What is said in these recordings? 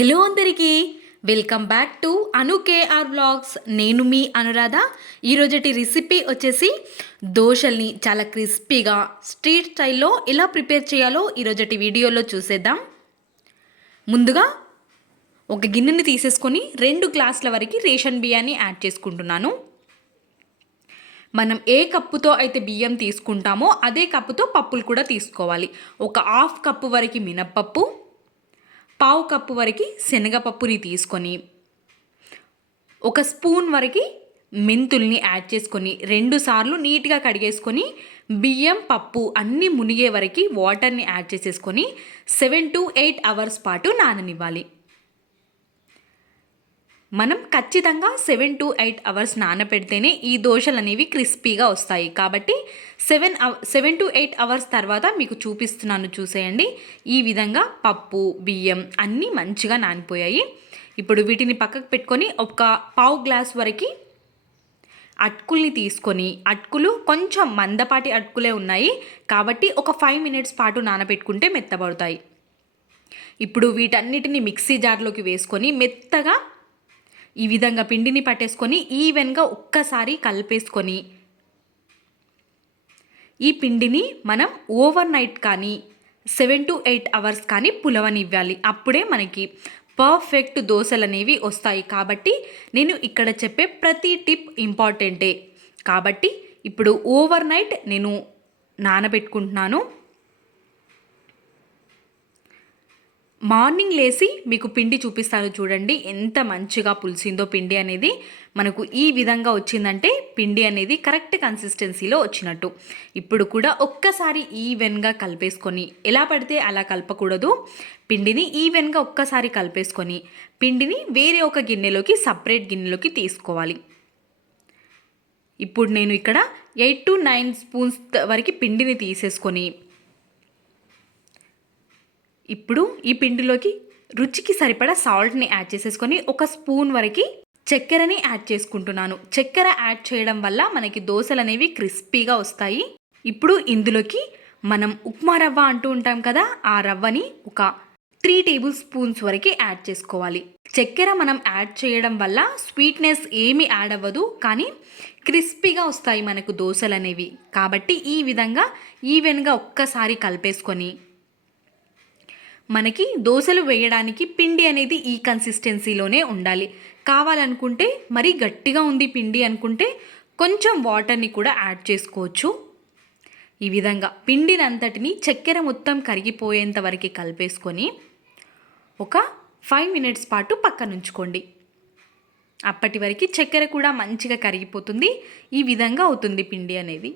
Hello అందరికీ welcome back to Anu KR vlogs. నేను మీ అనురాధ. ఈరోజటి రెసిపీ వచ్చేసి దోశల్ని చాలా క్రిస్పీగా స్ట్రీట్ స్టైల్లో ఎలా ప్రిపేర్ చేయాలో ఈరోజటి వీడియోలో చూసేద్దాం. ముందుగా ఒక గిన్నెని తీసేసుకొని 2 గ్లాసుల వరకు రేషన్ బియ్యాన్ని యాడ్ చేసుకుంటున్నాను. మనం ఏ కప్పుతో అయితే బియ్యం తీసుకుంటామో అదే కప్పుతో పప్పులు కూడా తీసుకోవాలి. ఒక 1/2 కప్పు వరకు మినప్పప్పు, 1/4 కప్పు వరకు శనగపప్పుని తీసుకొని, 1 స్పూన్ వరకు మెంతుల్ని యాడ్ చేసుకొని 2 సార్లు నీట్గా కడిగేసుకొని బియ్యం పప్పు అన్నీ మునిగే వరకు వాటర్ని యాడ్ చేసేసుకొని 7 to 8 అవర్స్ పాటు నాననివ్వాలి. మనం ఖచ్చితంగా 7 to 8 అవర్స్ నానపెడితేనే ఈ దోశలు అనేవి క్రిస్పీగా వస్తాయి. కాబట్టి 7 to 8 అవర్స్ తర్వాత మీకు చూపిస్తున్నాను, చూసేయండి. ఈ విధంగా పప్పు బియ్యం అన్నీ మంచిగా నానిపోయాయి. ఇప్పుడు వీటిని పక్కకు పెట్టుకొని ఒక 1/4 గ్లాస్ వరకు అటుకుల్ని తీసుకొని, అటుకులు కొంచెం మందపాటి అటుకులే ఉన్నాయి కాబట్టి ఒక 5 minutes పాటు నానబెట్టుకుంటే మెత్తబడతాయి. ఇప్పుడు వీటన్నిటిని మిక్సీ జార్లోకి వేసుకొని మెత్తగా ఈ విధంగా పిండిని పట్టేసుకొని ఈవెన్గా ఒక్కసారి కలిపేసుకొని, ఈ పిండిని మనం ఓవర్ నైట్ కానీ 7 to 8 అవర్స్ కానీ పులవనివ్వాలి. అప్పుడే మనకి పర్ఫెక్ట్ దోశలు అనేవి వస్తాయి. కాబట్టి నేను ఇక్కడ చెప్పే ప్రతి టిప్ ఇంపార్టెంటే. కాబట్టి ఇప్పుడు ఓవర్ నైట్ నేను నానబెట్టుకుంటున్నాను. మార్నింగ్ లేసి మీకు పిండి చూపిస్తాను, చూడండి ఎంత మంచిగా పులిసిందో పిండి అనేది. మనకు ఈ విధంగా వచ్చిందంటే పిండి అనేది కరెక్ట్ కన్సిస్టెన్సీలో వచ్చినట్టు. ఇప్పుడు కూడా ఒక్కసారి ఈవెన్గా కలిపేసుకొని, ఎలా పడితే అలా కలపకూడదు, పిండిని ఈవెన్గా ఒక్కసారి కలిపేసుకొని పిండిని వేరే ఒక గిన్నెలోకి, సపరేట్ గిన్నెలోకి తీసుకోవాలి. ఇప్పుడు నేను ఇక్కడ 8 to 9 స్పూన్స్ వరకు పిండిని తీసేసుకొని, ఇప్పుడు ఈ పిండిలోకి రుచికి సరిపడా సాల్ట్ని యాడ్ చేసేసుకొని 1 స్పూన్ వరకు చక్కెరని యాడ్ చేసుకుంటున్నాను. చక్కెర యాడ్ చేయడం వల్ల మనకి దోశలు అనేవి క్రిస్పీగా వస్తాయి. ఇప్పుడు ఇందులోకి మనం ఉప్మా రవ్వ అంటూ ఉంటాం కదా, ఆ రవ్వని ఒక 3 టేబుల్ స్పూన్స్ వరకు యాడ్ చేసుకోవాలి. చక్కెర మనం యాడ్ చేయడం వల్ల స్వీట్నెస్ ఏమీ యాడ్ అవ్వదు, కానీ క్రిస్పీగా వస్తాయి మనకు దోశలు అనేవి. కాబట్టి ఈ విధంగా ఈవెన్గా ఒక్కసారి కలిపేసుకొని, మనకి దోశలు వేయడానికి పిండి అనేది ఈ కన్సిస్టెన్సీలోనే ఉండాలి. కావాలనుకుంటే మరీ గట్టిగా ఉంది పిండి అనుకుంటే కొంచెం వాటర్ని కూడా యాడ్ చేసుకోవచ్చు. ఈ విధంగా పిండిని అంతటిని చక్కెర మొత్తం కరిగిపోయేంత వరకు కలిపేసుకొని ఒక 5 minutes పాటు పక్కన ఉంచుకోండి. అప్పటి వరకు చక్కెర కూడా మంచిగా కరిగిపోతుంది. ఈ విధంగా అవుతుంది పిండి అనేది.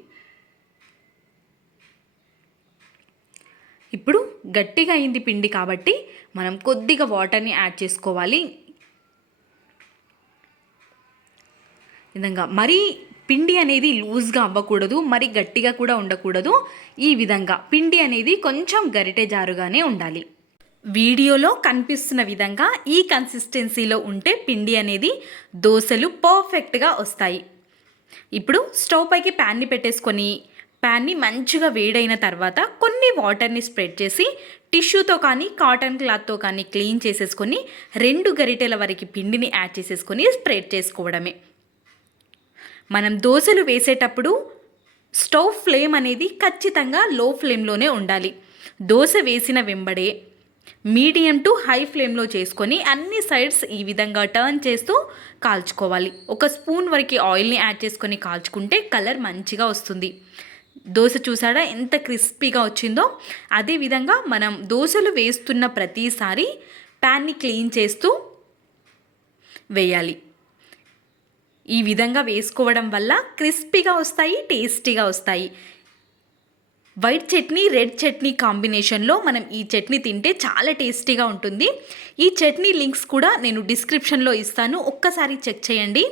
ఇప్పుడు గట్టిగా అయింది పిండి కాబట్టి మనం కొద్దిగా వాటర్ని యాడ్ చేసుకోవాలి. విధంగా మరీ పిండి అనేది లూజ్గా అవ్వకూడదు, మరి గట్టిగా కూడా ఉండకూడదు. ఈ విధంగా పిండి అనేది కొంచెం గరిటె జారుగానే ఉండాలి. వీడియోలో కనిపిస్తున్న విధంగా ఈ కన్సిస్టెన్సీలో ఉంటే పిండి అనేది దోశలు పర్ఫెక్ట్గా వస్తాయి. ఇప్పుడు స్టవ్ పైకి ప్యాన్ని పెట్టేసుకొని, ప్యాన్ని మంచిగా వేడైన తర్వాత కొన్ని వాటర్ని స్ప్రెడ్ చేసి టిష్యూతో కానీ కాటన్ క్లాత్తో కానీ క్లీన్ చేసేసుకొని 2 గరిటెల వరకు పిండిని యాడ్ చేసేసుకొని స్ప్రెడ్ చేసుకోవడమే. మనం దోశలు వేసేటప్పుడు స్టవ్ ఫ్లేమ్ అనేది ఖచ్చితంగా లో ఫ్లేమ్లోనే ఉండాలి. దోశ వేసిన వెంబడే మీడియం టు హై ఫ్లేమ్లో చేసుకొని అన్ని సైడ్స్ ఈ విధంగా టర్న్ చేస్తూ కాల్చుకోవాలి. 1 స్పూన్ వరకు ఆయిల్ని యాడ్ చేసుకొని కాల్చుకుంటే కలర్ మంచిగా వస్తుంది. దోశ చూసాడా ఎంత క్రిస్పీగా వచ్చిందో. అదేవిధంగా మనం దోశలు వేస్తున్న ప్రతిసారి ప్యాన్ని క్లీన్ చేస్తూ వేయాలి. ఈ విధంగా వేసుకోవడం వల్ల క్రిస్పీగా వస్తాయి, టేస్టీగా వస్తాయి. వైట్ చట్నీ, రెడ్ చట్నీ కాంబినేషన్లో మనం ఈ చట్నీ తింటే చాలా టేస్టీగా ఉంటుంది. ఈ చట్నీ లింక్స్ కూడా నేను డిస్క్రిప్షన్లో ఇస్తాను, ఒక్కసారి చెక్ చేయండి.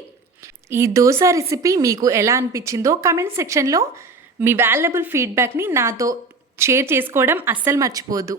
ఈ దోశ రెసిపీ మీకు ఎలా అనిపించిందో కామెంట్ సెక్షన్లో మీ వాల్యుబుల్ ఫీడ్బ్యాక్ని నాతో షేర్ చేసుకోవడం అస్సలు మర్చిపోదు.